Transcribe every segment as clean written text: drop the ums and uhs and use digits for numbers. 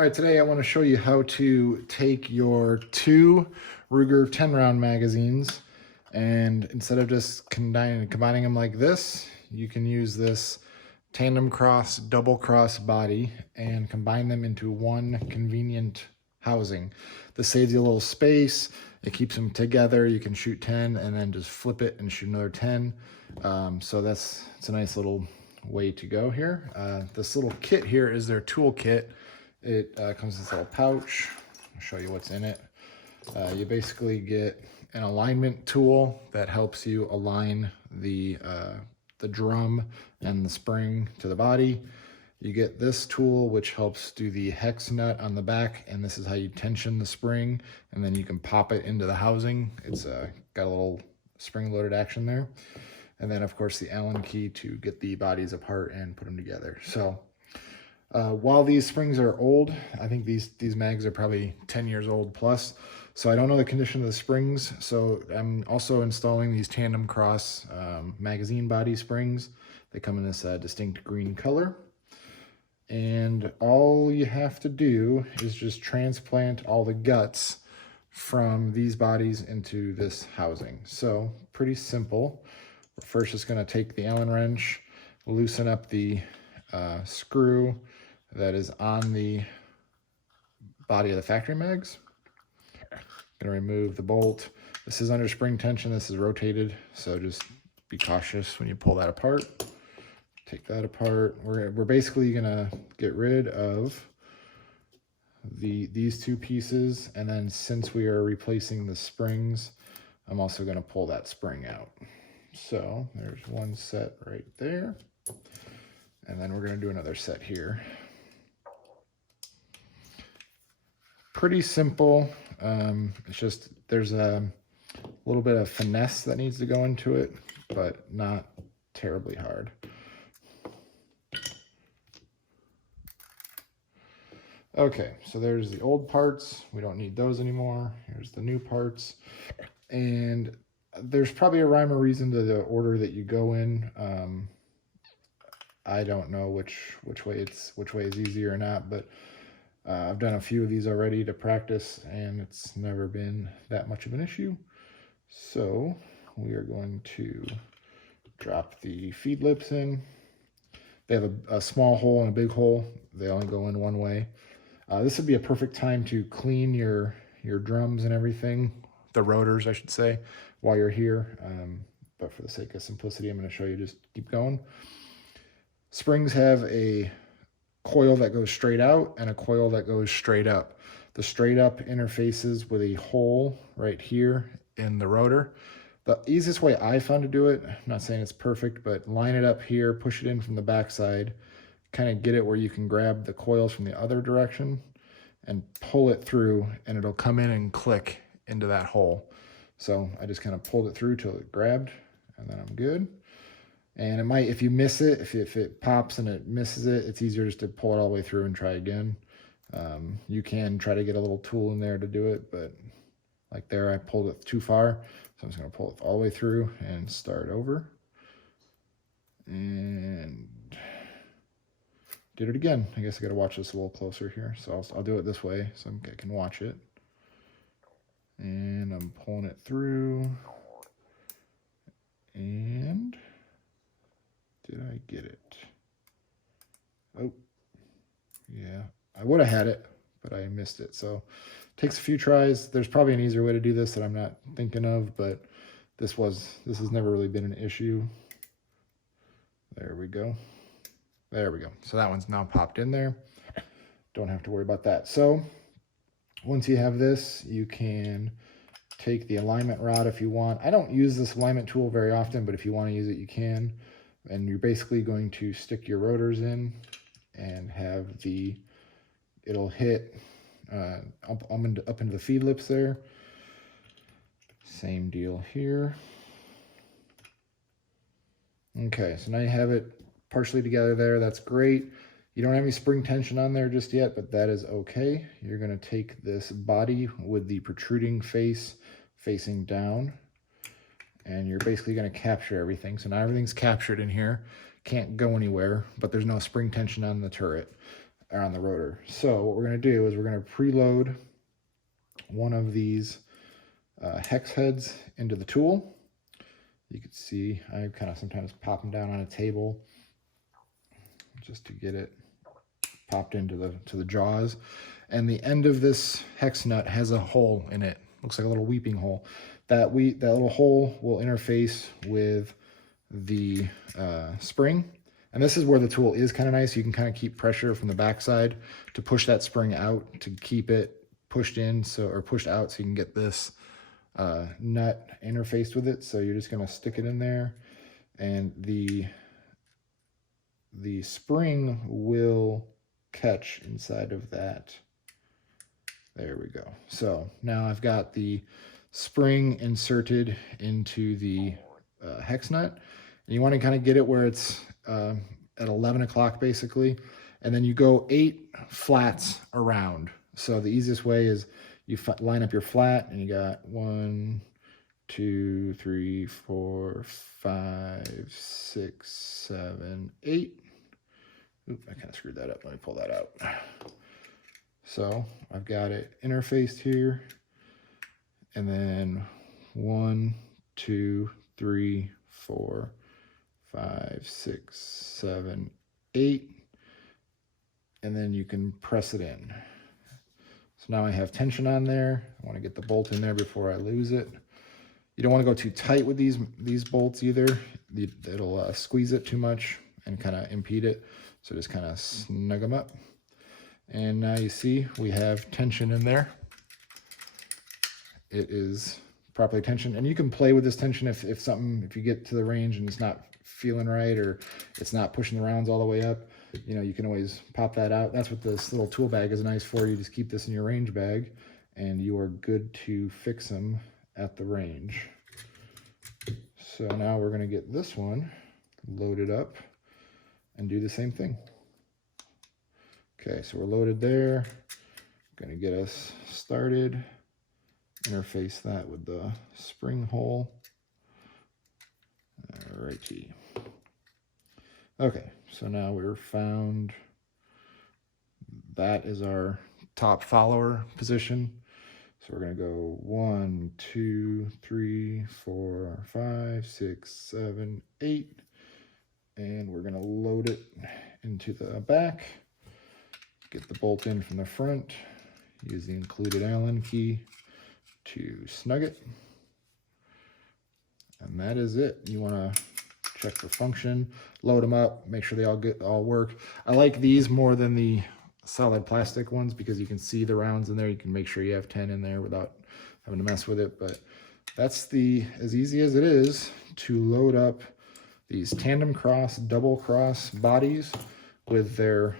All right, today I want to show you how to take your two Ruger 10-round magazines, and instead of just combining them like this, you can use this TandemKross DoubleKross body and combine them into one convenient housing. This saves you a little space. It keeps them together. You can shoot 10 and then just flip it and shoot another 10. So it's a nice little way to go here. This little kit here is their tool kit. It comes in this little pouch. I'll show you what's in it. You basically get an alignment tool that helps you align the drum and the spring to the body. You get this tool, which helps do the hex nut on the back, and this is how you tension the spring, and then you can pop it into the housing. It's got a little spring-loaded action there. And then, of course, the Allen key to get the bodies apart and put them together. So while these springs are old, I think these mags are probably 10 years old plus, so I don't know the condition of the springs. So I'm also installing these TandemKross magazine body springs. They come in this distinct green color. And all you have to do is just transplant all the guts from these bodies into this housing. So pretty simple. We're first just going to take the Allen wrench, loosen up the screw that is on the body of the factory mags. Gonna remove the bolt. This is under spring tension. This is rotated, so just be cautious when you pull that apart. Take that apart. We're basically gonna get rid of these two pieces, and then since we are replacing the springs, I'm also gonna pull that spring out. So there's one set right there, and then we're gonna do another set here. Pretty simple. It's just there's a little bit of finesse that needs to go into it, but not terribly hard. Okay, so there's the old parts. We don't need those anymore. Here's the new parts. And there's probably a rhyme or reason to the order that you go in. I don't know which way is easier or not, but I've done a few of these already to practice, and it's never been that much of an issue. So we are going to drop the feed lips in. They have a small hole and a big hole. They only go in one way. This would be a perfect time to clean your drums and everything, the rotors, I should say, while you're here. But for the sake of simplicity, I'm going to show you, just keep going. Springs have a coil that goes straight out and a coil that goes straight up. The straight up interfaces with a hole right here in the rotor. The easiest way I found to do it, I'm not saying it's perfect, but line it up here, push it in from the backside, kind of get it where you can grab the coils from the other direction and pull it through, and it'll come in and click into that hole. So I just kind of pulled it through till it grabbed, and then I'm good. And it might, if you miss it, if it pops and it misses it, it's easier just to pull it all the way through and try again. You can try to get a little tool in there to do it, but like there, I pulled it too far. So I'm just going to pull it all the way through and start over. And did it again. I guess I got to watch this a little closer here. So I'll do it this way so I can watch it. And I'm pulling it through. And did I get it? Oh, yeah. I would have had it, but I missed it. So it takes a few tries. There's probably an easier way to do this that I'm not thinking of, but this has never really been an issue. There we go. There we go. So that one's now popped in there. Don't have to worry about that. So once you have this, you can take the alignment rod if you want. I don't use this alignment tool very often, but if you want to use it, you can. And you're basically going to stick your rotors in and have it'll hit up into the feed lips there. Same deal here. Okay, so now you have it partially together there. That's great. You don't have any spring tension on there just yet, but that is okay. You're going to take this body with the protruding face facing down, and you're basically going to capture everything. So now everything's captured in here. Can't go anywhere, but there's no spring tension on the turret. are on the rotor. So what we're going to do is we're going to preload one of these hex heads into the tool. You can see I kind of sometimes pop them down on a table just to get it popped into the jaws. And the end of this hex nut has a hole in it. Looks like a little weeping hole. That little hole will interface with the spring. And this is where the tool is kind of nice. You can kind of keep pressure from the backside to push that spring out to keep it pushed in, or pushed out, so you can get this nut interfaced with it. So you're just going to stick it in there, and the spring will catch inside of that. There we go. So now I've got the spring inserted into the hex nut, and you want to kind of get it where it's at 11 o'clock basically, and then you go 8 flats around. So the easiest way is you line up your flat, and you got 1, 2, 3, 4, 5, 6, 7, 8. Oop, I kind of screwed that up. Let me pull that out. So I've got it interfaced here, and then 1, 2, 3, 4, 5, 6, 7, 8, and then you can press it in. So now I have tension on there. I want to get the bolt in there before I lose it. You don't want to go too tight with these bolts either. It'll squeeze it too much and kind of impede it. So just kind of snug them up. And now you see we have tension in there. It is properly tensioned, and you can play with this tension if you get to the range and it's not feeling right, or it's not pushing the rounds all the way up. You know, you can always pop that out. That's what this little tool bag is nice for. You just keep this in your range bag, and you are good to fix them at the range. So now we're going to get this one loaded up and do the same thing. Okay, so we're loaded there. Going to get us started. Interface that with the spring hole. Alrighty. Okay, so now we're found. That is our top follower position. So we're going to go 1, 2, 3, 4, 5, 6, 7, 8. And we're going to load it into the back. Get the bolt in from the front. Use the included Allen key to snug it. And that is it. You want to check for function, load them up, make sure they all work. I like these more than the solid plastic ones because you can see the rounds in there. You can make sure you have 10 in there without having to mess with it. But that's as easy as it is to load up these TandemKross, DoubleKross bodies with their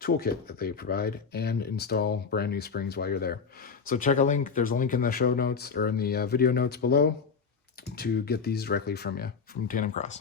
toolkit that they provide, and install brand new springs while you're there. So check a link. There's a link in the show notes or in the video notes below to get these directly from TandemKross.